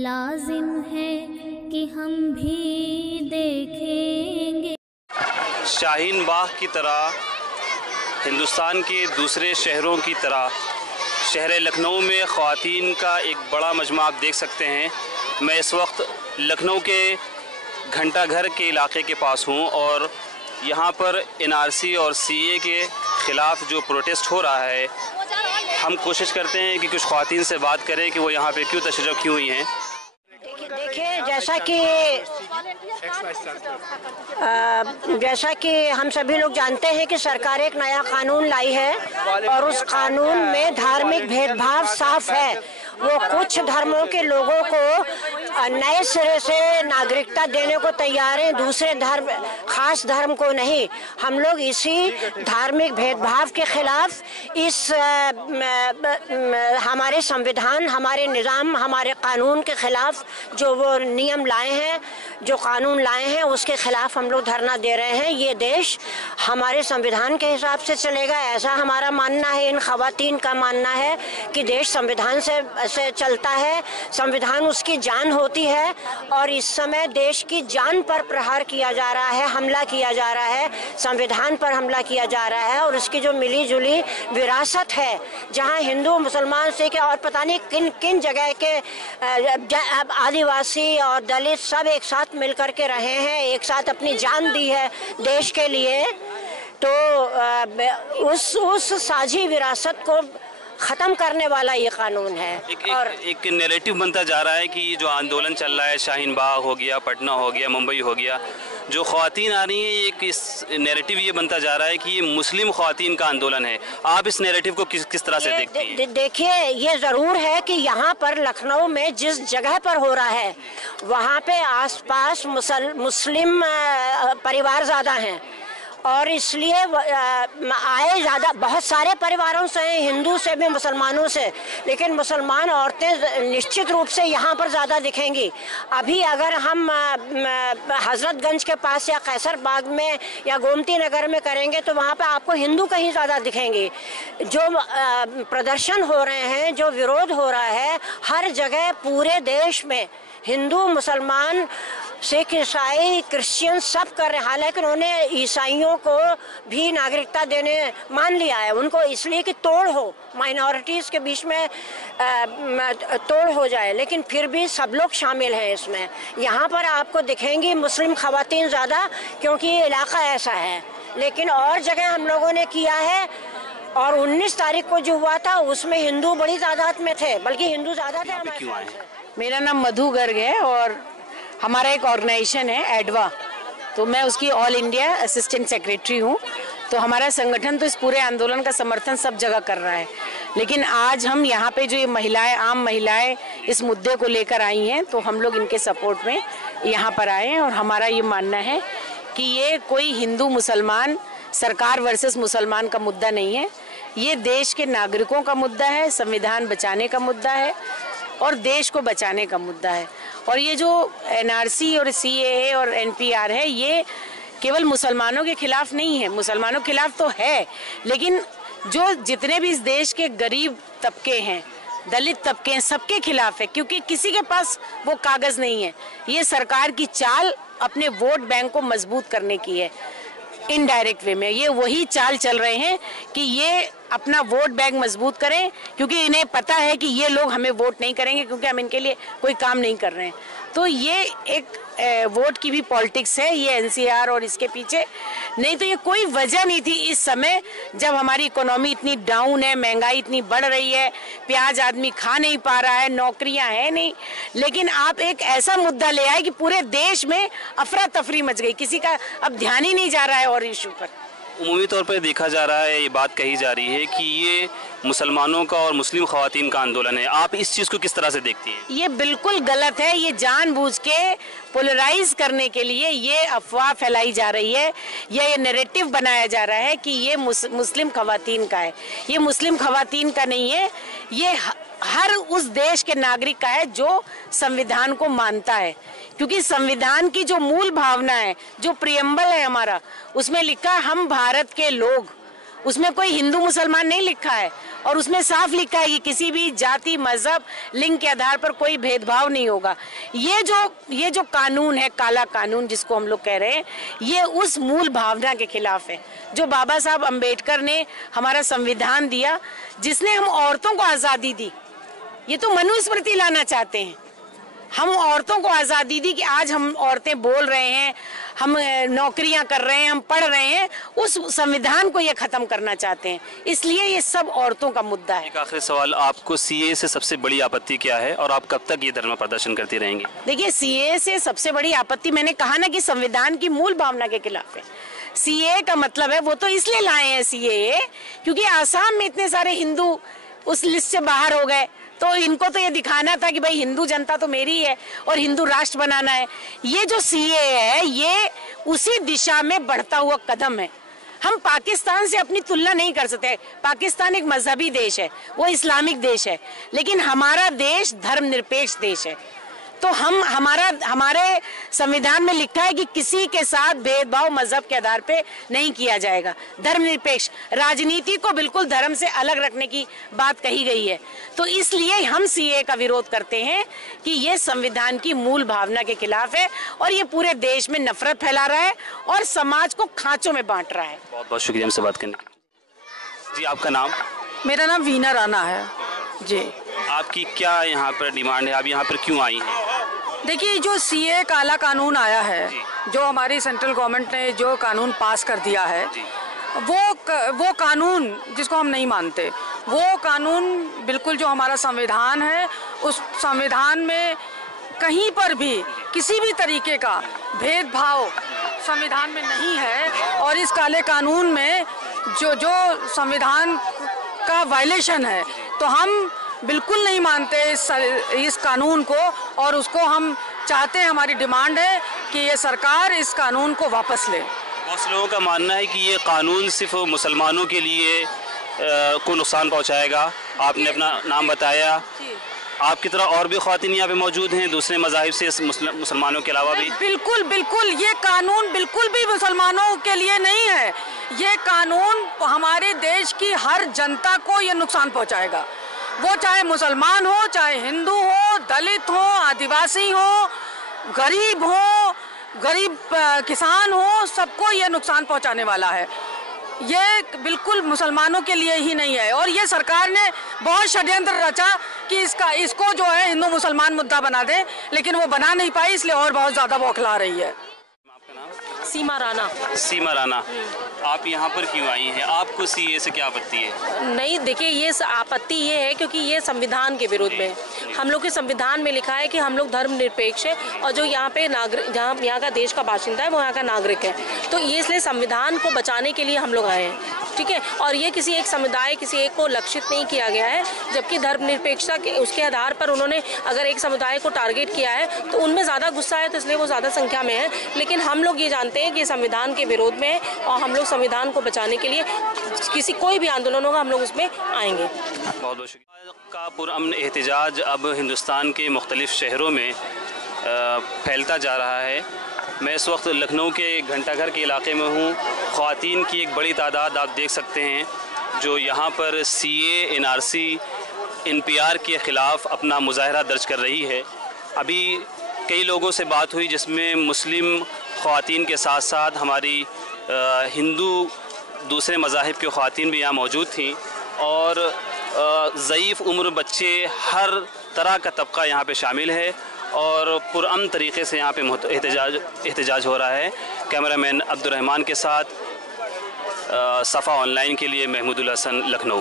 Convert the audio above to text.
लाजिम है कि हम भी देखेंगे। शाहीन बाग की तरह हिंदुस्तान के दूसरे शहरों की तरह शहर लखनऊ में ख़वातीन का एक बड़ा मजमा आप देख सकते हैं। मैं इस वक्त लखनऊ के घंटा घर के इलाके के पास हूँ और यहाँ पर NRC और CAA के ख़िलाफ़ जो प्रोटेस्ट हो रहा है, हम कोशिश करते हैं कि कुछ ख़वातीन से बात करें कि वो यहाँ पे क्यों तशर्रफ़ क्यों हुई हैं। देखिए, जैसा कि हम सभी लोग जानते हैं कि सरकार एक नया कानून लाई है और उस कानून में धार्मिक भेदभाव साफ है। वो कुछ धर्मों के लोगों को नए सिरे से नागरिकता देने को तैयार हैं, दूसरे धर्म खास धर्म को नहीं। हम लोग इसी धार्मिक भेदभाव के खिलाफ इस हमारे संविधान, हमारे निज़ाम, हमारे कानून के खिलाफ जो वो नियम लाए हैं, जो कानून लाए हैं, उसके खिलाफ हम लोग धरना दे रहे हैं। ये देश हमारे संविधान के हिसाब से चलेगा, ऐसा हमारा मानना है। इन ख़वातीन का मानना है कि देश संविधान से चलता है, संविधान उसकी जान होती है और इस समय देश की जान पर प्रहार किया जा रहा है, हमला किया जा रहा है, संविधान पर हमला किया जा रहा है। और उसकी जो मिली जुली विरासत है, जहां हिंदू मुसलमान से और पता नहीं किन किन जगह के आदिवासी और दलित सब एक साथ मिलकर के रहे हैं, एक साथ अपनी जान दी है देश के लिए, तो उस साझी विरासत को ख़त्म करने वाला ये कानून है। एक नैरेटिव बनता जा रहा है कि ये जो आंदोलन चल रहा है, शाहीन बाग हो गया, पटना हो गया, मुंबई हो गया, जो ख़वातीन आ रही हैं, एक इस नैरेटिव ये बनता जा रहा है कि ये मुस्लिम ख़वातीन का आंदोलन है। आप इस नैरेटिव को किस तरह से देखती हैं? देखिए, ये ज़रूर है कि यहाँ पर लखनऊ में जिस जगह पर हो रहा है वहाँ पे आसपास मुस्लिम परिवार ज़्यादा हैं और इसलिए आए ज़्यादा बहुत सारे परिवारों से हैं, हिंदू से भी, मुसलमानों से, लेकिन मुसलमान औरतें निश्चित रूप से यहाँ पर ज़्यादा दिखेंगी। अभी अगर हम हज़रतगंज के पास या कैसर बाग में या गोमती नगर में करेंगे तो वहाँ पे आपको हिंदू कहीं ज़्यादा दिखेंगे। जो प्रदर्शन हो रहे हैं, जो विरोध हो रहा है, हर जगह पूरे देश में हिंदू, मुसलमान, सिख, ईसाई, क्रिश्चियन सब कर रहे हैं। हालांकि उन्होंने ईसाइयों को भी नागरिकता देने मान लिया है, उनको इसलिए कि तोड़ हो, माइनॉरिटीज़ के बीच में तोड़ हो जाए, लेकिन फिर भी सब लोग शामिल हैं इसमें। यहाँ पर आपको दिखेंगी मुस्लिम ख़वातीन ज़्यादा, क्योंकि ये इलाका ऐसा है, लेकिन और जगह हम लोगों ने किया है। और 19 तारीख को जो हुआ था उसमें हिंदू बड़ी तादाद में थे, बल्कि हिंदू ज़्यादा थे हमारे साथ। मेरा नाम मधु गर्ग है और हमारा एक ऑर्गेनाइजेशन है एडवा, तो मैं उसकी ऑल इंडिया असिस्टेंट सेक्रेटरी हूँ। तो हमारा संगठन तो इस पूरे आंदोलन का समर्थन सब जगह कर रहा है, लेकिन आज हम यहाँ पे जो ये महिलाएं, आम महिलाएं इस मुद्दे को लेकर आई हैं, तो हम लोग इनके सपोर्ट में यहाँ पर आए हैं। और हमारा ये मानना है कि ये कोई हिंदू मुसलमान, सरकार वर्सेस मुसलमान का मुद्दा नहीं है, ये देश के नागरिकों का मुद्दा है, संविधान बचाने का मुद्दा है और देश को बचाने का मुद्दा है। और ये जो NRC और CAA और NPR है, ये केवल मुसलमानों के खिलाफ नहीं है, मुसलमानों के खिलाफ तो है, लेकिन जो जितने भी इस देश के गरीब तबके हैं, दलित तबके हैं, सबके खिलाफ है, क्योंकि किसी के पास वो कागज़ नहीं है। ये सरकार की चाल अपने वोट बैंक को मजबूत करने की है, इनडायरेक्ट वे में ये वही चाल चल रहे हैं कि ये अपना वोट बैंक मजबूत करें, क्योंकि इन्हें पता है कि ये लोग हमें वोट नहीं करेंगे क्योंकि हम इनके लिए कोई काम नहीं कर रहे हैं। तो ये एक वोट की भी पॉलिटिक्स है, ये NCR और इसके पीछे, नहीं तो ये कोई वजह नहीं थी इस समय जब हमारी इकोनॉमी इतनी डाउन है, महंगाई इतनी बढ़ रही है, प्याज आदमी खा नहीं पा रहा है, नौकरियां हैं नहीं, लेकिन आप एक ऐसा मुद्दा ले आए कि पूरे देश में अफरा तफरी मच गई, किसी का अब ध्यान ही नहीं जा रहा है और इशू पर। उमूमी तौर पर देखा जा रहा है, ये बात कही जा रही है कि ये मुसलमानों का और मुस्लिम ख़वातीन का आंदोलन है। आप इस चीज़ को किस तरह से देखती हैं? ये बिल्कुल गलत है, ये जानबूझ के पोलराइज करने के लिए ये अफवाह फैलाई जा रही है, ये नैरेटिव बनाया जा रहा है कि ये मुस्लिम ख़वातीन का है। ये मुस्लिम ख़वातीन का नहीं है, ये हर उस देश के नागरिक का है जो संविधान को मानता है, क्योंकि संविधान की जो मूल भावना है, जो प्रियम्बल है हमारा, उसमें लिखा हम भारत के लोग उसमें कोई हिंदू मुसलमान नहीं लिखा है, और उसमें साफ लिखा है कि किसी भी जाति, मजहब, लिंग के आधार पर कोई भेदभाव नहीं होगा। ये जो कानून है, काला कानून जिसको हम लोग कह रहे हैं, ये उस मूल भावना के खिलाफ है जो बाबा साहब अंबेडकर ने हमारा संविधान दिया, जिसने हम औरतों को आज़ादी दी। ये तो मनुस्मृति लाना चाहते हैं। हम औरतों को आज़ादी दी कि आज हम औरतें बोल रहे हैं, हम नौकरियां कर रहे हैं, हम पढ़ रहे हैं, उस संविधान को ये खत्म करना चाहते हैं। इसलिए ये सब औरतों का मुद्दा है। एक आखिरी सवाल, आपको सीए से सबसे बड़ी आपत्ति क्या है और आप कब तक ये धरना प्रदर्शन करती रहेंगी? देखिए, सीए से सबसे बड़ी आपत्ति, मैंने कहा ना कि संविधान की मूल भावना के खिलाफ है। सीए का मतलब है, वो तो इसलिए लाए हैं सीए क्योंकि आसाम में इतने सारे हिंदू उस लिस्ट से बाहर हो गए, तो इनको तो ये दिखाना था कि भाई हिंदू जनता तो मेरी है और हिंदू राष्ट्र बनाना है। ये जो सीए है, ये उसी दिशा में बढ़ता हुआ कदम है। हम पाकिस्तान से अपनी तुलना नहीं कर सकते। पाकिस्तान एक मजहबी देश है, वो इस्लामिक देश है, लेकिन हमारा देश धर्मनिरपेक्ष देश है। तो हमारे संविधान में लिखा है कि किसी के साथ भेदभाव मजहब के आधार पे नहीं किया जाएगा। धर्मनिरपेक्ष, राजनीति को बिल्कुल धर्म से अलग रखने की बात कही गई है। तो इसलिए हम सीए का विरोध करते हैं कि ये संविधान की मूल भावना के खिलाफ है और ये पूरे देश में नफरत फैला रहा है और समाज को खांचों में बांट रहा है। बहुत बहुत शुक्रिया हमसे बात करने के लिए। जी, आपका नाम? मेरा नाम वीना राणा है जी। आपकी क्या यहाँ पर डिमांड है? आप यहाँ पर क्यों आई हैं? देखिए, जो सीए काला कानून आया है, जो हमारी सेंट्रल गवर्नमेंट ने जो कानून पास कर दिया है, वो कानून जिसको हम नहीं मानते, वो कानून बिल्कुल जो हमारा संविधान है, उस संविधान में कहीं पर भी किसी भी तरीके का भेदभाव संविधान में नहीं है। और इस काले कानून में जो संविधान का वायलेशन है, तो हम बिल्कुल नहीं मानते इस कानून को, और उसको हम चाहते हैं, हमारी डिमांड है कि ये सरकार इस कानून को वापस ले। बहुत लोगों का मानना है कि ये कानून सिर्फ मुसलमानों के लिए को नुकसान पहुंचाएगा। आपने अपना नाम बताया, आपकी तरह और भी ख्वातीन यहाँ पे मौजूद हैं दूसरे मज़ाहिब से, मुसलमानों के अलावा भी? बिल्कुल बिल्कुल, ये कानून बिल्कुल भी मुसलमानों के लिए नहीं है। ये कानून हमारे देश की हर जनता को ये नुकसान पहुँचाएगा, वो चाहे मुसलमान हो, चाहे हिंदू हो, दलित हो, आदिवासी हो, गरीब किसान हो, सबको ये नुकसान पहुंचाने वाला है। ये बिल्कुल मुसलमानों के लिए ही नहीं है। और ये सरकार ने बहुत षड्यंत्र रचा कि इसको जो है हिंदू मुसलमान मुद्दा बना दे, लेकिन वो बना नहीं पाई, इसलिए और बहुत ज़्यादा बौखला रही है। सीमा राणा। सीमा राणा, आप यहाँ पर क्यों आई हैं? आपको सीए से क्या आपत्ति है? नहीं, देखिए, ये आपत्ति ये है क्योंकि ये संविधान के विरुद्ध में। हम लोग के संविधान में लिखा है कि हम लोग धर्मनिरपेक्ष है और जो यहाँ पे नागरिक, जहाँ यहाँ का देश का बाशिंदा है, वो यहाँ का नागरिक है। तो ये इसलिए संविधान को बचाने के लिए हम लोग आए हैं, ठीक है। और ये किसी एक समुदाय, किसी एक को लक्षित नहीं किया गया है, जबकि धर्मनिरपेक्षता के उसके आधार पर उन्होंने अगर एक समुदाय को टारगेट किया है तो उनमें ज़्यादा गुस्सा है, तो इसलिए वो ज़्यादा संख्या में है। लेकिन हम लोग ये जानते हैं कि संविधान के विरोध में है और हम लोग संविधान को बचाने के लिए कोई भी आंदोलन होगा, हम लोग उसमें आएंगे। बहुत बहुत शुक्रिया। का पुरअमन एहतजाज अब हिंदुस्तान के मुख्तलिफ शहरों में फैलता जा रहा है। मैं इस वक्त लखनऊ के घंटाघर के इलाके में हूँ। ख़वातीन की एक बड़ी तादाद आप देख सकते हैं जो यहाँ पर सीए, एनआरसी, एनपीआर के ख़िलाफ़ अपना मुजाहरा दर्ज कर रही है। अभी कई लोगों से बात हुई जिसमें मुस्लिम ख़वातीन के साथ साथ हमारी हिंदू दूसरे मज़ाहिब के ख़वातीन भी यहाँ मौजूद थीं और ज़ईफ़ उम्र बच्चे, हर तरह का तबका यहाँ पे शामिल है और पुरअमन तरीक़े से यहाँ पे एहतजाज हो रहा है। कैमरामैन अब्दुर्रहमान के साथ सफ़ा ऑनलाइन के लिए महमूदुल हसन, लखनऊ।